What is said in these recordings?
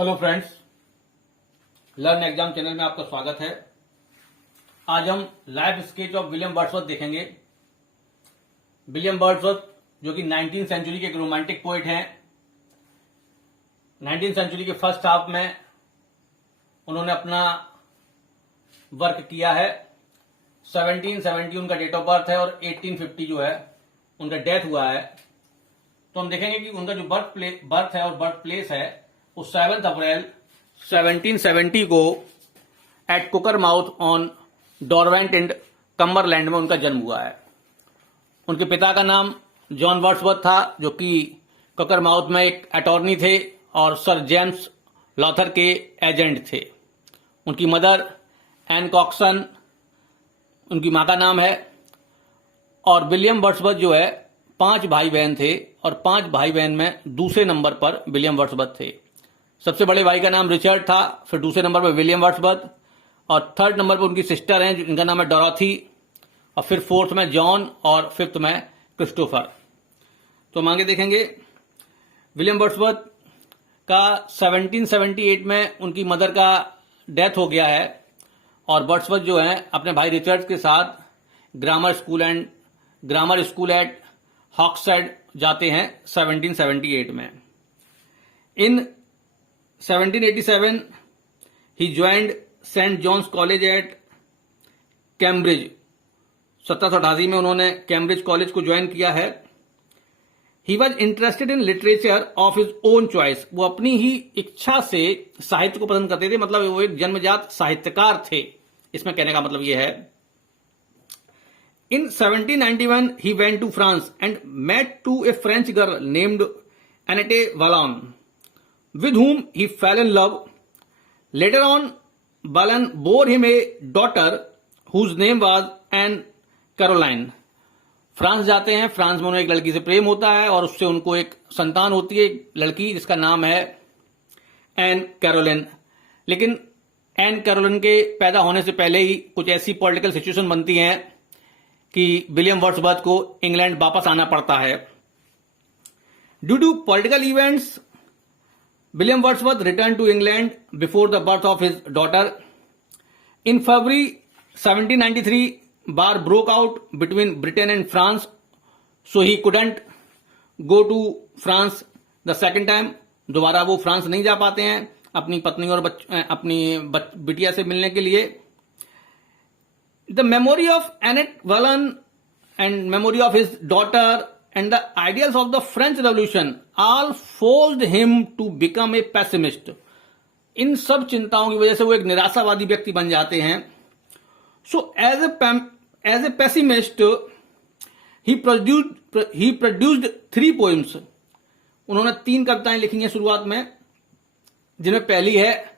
Hello friends, learn exam channel में आपका स्वागत है। आज हम life sketch of William Wordsworth देखेंगे। विलियम वर्ड्सवर्थ जो कि 19वीं सेंचुरी के एक रोमांटिक पोइट हैं। 19वीं सेंचुरी के फर्स्ट हाफ में उन्होंने अपना वर्क किया है। 1770 उनका डेट ऑफ बर्थ है और 1850 जो है उनका डेथ हुआ है। तो हम देखेंगे कि उनका जो बर्थ है और बर्थ प्लेस है वो 7 अप्रैल 1770 को एट कुकरमाउथ ऑन डॉरवेंट एंड कम्बरलैंड में उनका जन्म हुआ है। उनके पिता का नाम जॉन वर्ड्सवर्थ था, जो कि कुकरमाउथ में एक अटॉर्नी थे और सर जेम्स लॉथर के एजेंट थे। उनकी मदर एन कॉक्सन उनकी मां का नाम है। और विलियम वर्ड्सवर्थ जो है 5 भाई बहन थे और 5 भाई बहन में दूसरे नंबर पर विलियम वर्ड्सवर्थ थे। सबसे बड़े भाई का नाम रिचर्ड था, फिर दूसरे नंबर पर विलियम वर्ड्सवर्थ और थर्ड नंबर पर उनकी सिस्टर हैं जिनका नाम है डोरोथी, और फिर फोर्थ में जॉन और फिफ्थ में क्रिस्टोफर। तो हम आगे देखेंगे। विलियम वर्ड्सवर्थ का 1778 में उनकी मदर का डेथ हो गया है और वर्ड्सवर्थ जो है अपने भाई रिचर्ड के साथ ग्रामर स्कूल एट हॉक्सहेड जाते हैं 1778 में। In 1787 he joined Saint John's college at Cambridge. 1788 में उन्होंने कैम्ब्रिज कॉलेज को ज्वाइन किया है। He was interested in literature of his own choice. वो अपनी ही इच्छा से साहित्य को पसंद करते थे, मतलब वो एक जन्मजात साहित्यकार थे। इसमें कहने का मतलब यह है। इन 1791 he went to France and met to a French girl named Annette Vallon, with whom he fell in love. Later on, Vallon bore him a daughter whose name was Anne Caroline. France जाते हैं। France में उन्हें एक लड़की से प्रेम होता है और उससे उनको एक संतान होती है, एक लड़की जिसका नाम है एन कैरोलिन। लेकिन एन कैरोलिन के पैदा होने से पहले ही कुछ ऐसी पॉलिटिकल सिचुएशन बनती है कि विलियम वर्ड्सवर्थ को इंग्लैंड वापस आना पड़ता है। Due to political events, William Wordsworth returned to England before the birth of his daughter. In February 1793, war broke out between Britain and France, so he couldn't go to France the second time. दोबारा वो France नहीं जा पाते हैं अपनी पत्नी और अपनी बिटिया से मिलने के लिए। The memory of Annette Vallon and memory of his daughter and the ideals of the French Revolution all forced him to become a pessimist. इन सब चिंताओं की वजह से वो एक निराशावादी व्यक्ति बन जाते हैं। So as a pessimist, he produced 3 poems. उन्होंने 3 कविताएं लिखी हैं शुरुआत में, जिनमें पहली है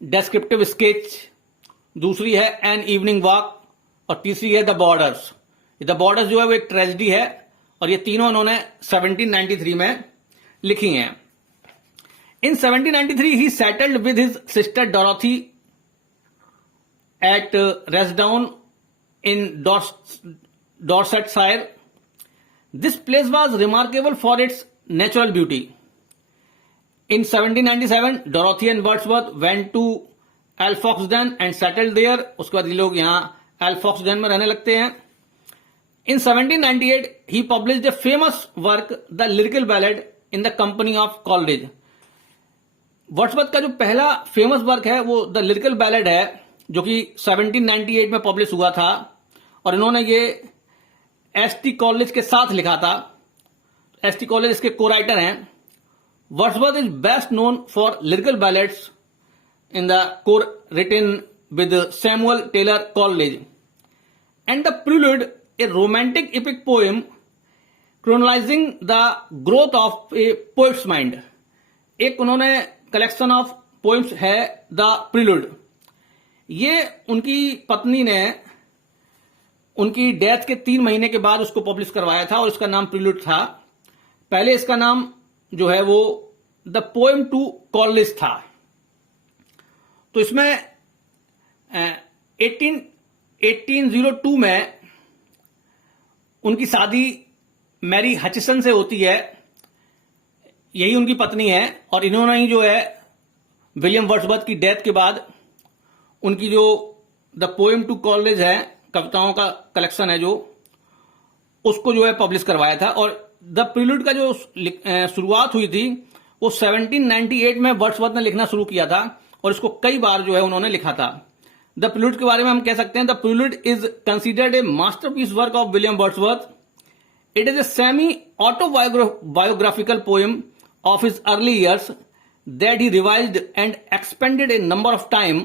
डेस्क्रिप्टिव स्केच, दूसरी है एन इवनिंग वॉक और तीसरी है द बॉर्डर्स। द बॉर्डर्स जो है वो एक ट्रेजेडी है और ये तीनों उन्होंने 1793 में लिखी हैं। In 1793 he settled with his sister Dorothy at Racedown in Dorsetshire. This place was remarkable for its natural beauty. In 1797 Dorothy and Wordsworth went to Alfoxden and settled there. उसके बाद ये लोग यहां एल्फॉक्सडेन में रहने लगते हैं। In 1798, he published a famous work, The Lyrical Ballad, in the company of Coleridge. Wordsworth का जो पहला फेमस वर्क है वो द लिरिकल बैलेड है, जो कि 1798 में पब्लिश हुआ था और इन्होंने ये एस.टी. कॉलेज के साथ लिखा था। एस.टी. कॉलेज इसके को राइटर हैं। Wordsworth is best known for lyrical ballads in the co written with Samuel Taylor Coleridge and the prelude, a romantic epic poem chronicling the growth of a poet's mind. एक उन्होंने collection of poems है the prelude. ये उनकी पत्नी ने उनकी death के 3 महीने के बाद उसको पब्लिश करवाया था और इसका नाम प्रिल्यूड था। पहले इसका नाम जो है वो द पोएम टू कॉलेज था। तो इसमें 1802 में उनकी शादी मैरी हचिसन से होती है, यही उनकी पत्नी है और इन्होंने ही जो है विलियम वर्ड्सवर्थ की डेथ के बाद उनकी जो द पोएम टू कॉलेज है, कविताओं का कलेक्शन है जो, उसको जो है पब्लिश करवाया था। और द प्रीलूड का जो शुरुआत हुई थी वो 1798 में वर्ड्सवर्थ ने लिखना शुरू किया था और इसको कई बार जो है उन्होंने लिखा था। द प्रीलूड के बारे में हम कह सकते हैं the prelude is considered a masterpiece work of William Wordsworth. It is a semi autobiographical poem of his early years that he revised and expanded a number of times.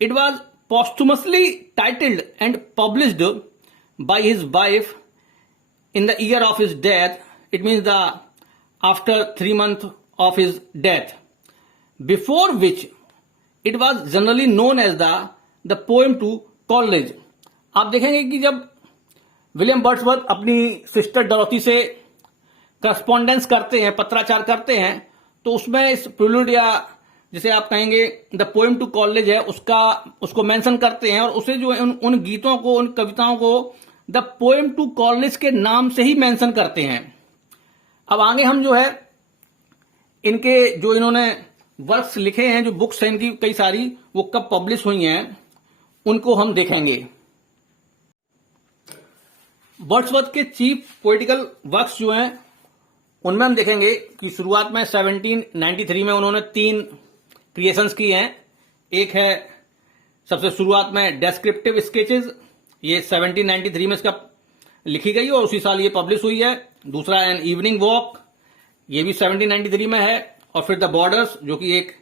It was posthumously titled and published by his wife in the year of his death. It means after 3 months of his death, before which it was generally known as the poem to Coleridge. आप देखेंगे कि जब William Wordsworth अपनी sister Dorothy से correspondence करते हैं, पत्राचार करते हैं, तो उसमें इस प्रीलूड या जिसे आप कहेंगे द पोएम टू कॉलेज है उसको मेंशन करते हैं और उसे जो उन गीतों को, उन कविताओं को द पोएम टू कॉलेज के नाम से ही मेंशन करते हैं। अब आगे हम जो है इनके जो इन्होंने वर्क्स लिखे हैं, जो बुक्स हैं इनकी कई सारी, वो कब पब्लिश हुई हैं उनको हम देखेंगे। वर्ड्सवर्थ के चीफ पोइटिकल वर्क्स जो हैं उनमें हम देखेंगे कि शुरुआत में 1793 में उन्होंने 3 क्रिएशंस की हैं। एक है सबसे शुरुआत में डेस्क्रिप्टिव स्केचेस, ये 1793 में इसका लिखी गई और उसी साल ये पब्लिश हुई है। दूसरा एन इवनिंग वॉक, ये भी 1793 में है। और फिर द बॉर्डर्स जो कि एक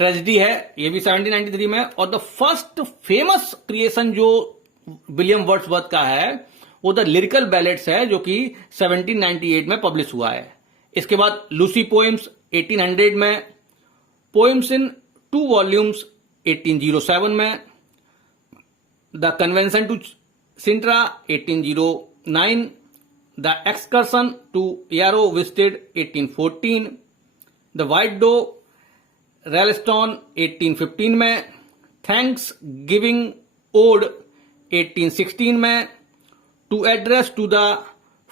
ट्रेजेडी है, ये भी 1793 में। और द फर्स्ट फेमस क्रिएशन जो विलियम वर्ड्सवर्थ का है वो द लिरिकल बैलेट्स है जो कि 1798 में पब्लिश हुआ है। इसके बाद लूसी पोएम्स 1800 में, पोएम्स इन 2 वॉल्यूम्स 1807 में, the convention to Cintra 1809, the excursion to Yarrow visited 1814, the white doe Rylstone 1815 में, थैंक्स गिविंग ओड 1816 में, to address to the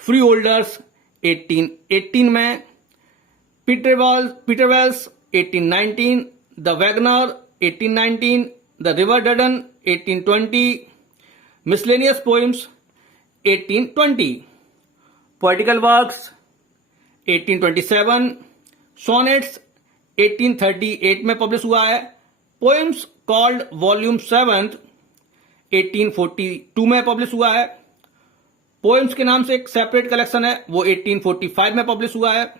freeholders 1818 में, Peter Bell 1819, the waggoner 1819, the river Duddon 1820, miscellaneous poems 1820, poetical works 1827, sonnets 1838 में publish हुआ है। Poems called volume 7 1842 में publish हुआ है। Poems के नाम से एक सेपरेट कलेक्शन है, वो 1845 में पब्लिश हुआ है।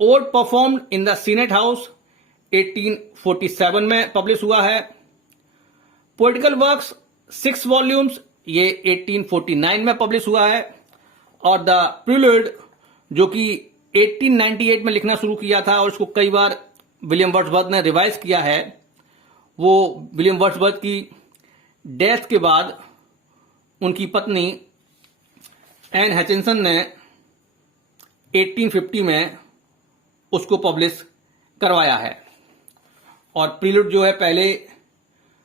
Ode performed in the senate house 1847 में पब्लिश हुआ है। पोएटिकल वर्क्स 6 वॉल्यूम्स, ये 1849 में पब्लिश हुआ है। और द प्रीलूड जो कि 1898 में लिखना शुरू किया था और इसको कई बार विलियम वर्ड्सवर्थ ने रिवाइज किया है, वो विलियम वर्ड्सवर्थ की डेथ के बाद उनकी पत्नी एन हचिंसन ने 1850 में उसको पब्लिश करवाया है। और प्रीलूड जो है पहले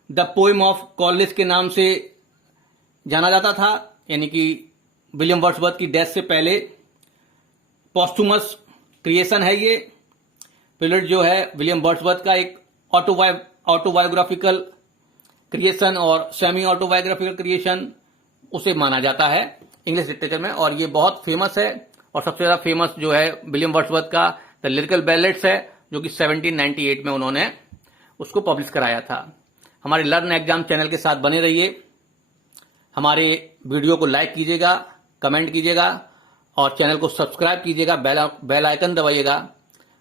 द पोएम ऑफ कॉलेज के नाम से जाना जाता था, यानी कि विलियम वर्ड्सवर्थ की डेथ से पहले पॉस्थुमस क्रिएशन है ये। प्रीलूड जो है विलियम वर्ड्सवर्थ का एक ऑटोबायोग्राफिकल क्रिएशन और सेमी ऑटोबायोग्राफिकल क्रिएशन उसे माना जाता है इंग्लिश लिटरेचर में। और ये बहुत फेमस है और सबसे ज्यादा फेमस जो है विलियम वर्ड्सवर्थ का द लिरिकल बैलेट्स है जो कि 1798 में उन्होंने उसको पब्लिश कराया था। हमारे लर्न एग्जाम चैनल के साथ बने रहिए, हमारे वीडियो को लाइक कीजिएगा, कमेंट कीजिएगा और चैनल को सब्सक्राइब कीजिएगा, बेल आइकन दबाइएगा।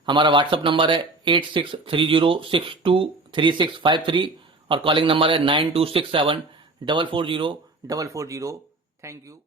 हमारा व्हाट्सएप नंबर है 8630623653 और कॉलिंग नंबर है 9267440440। Thank you.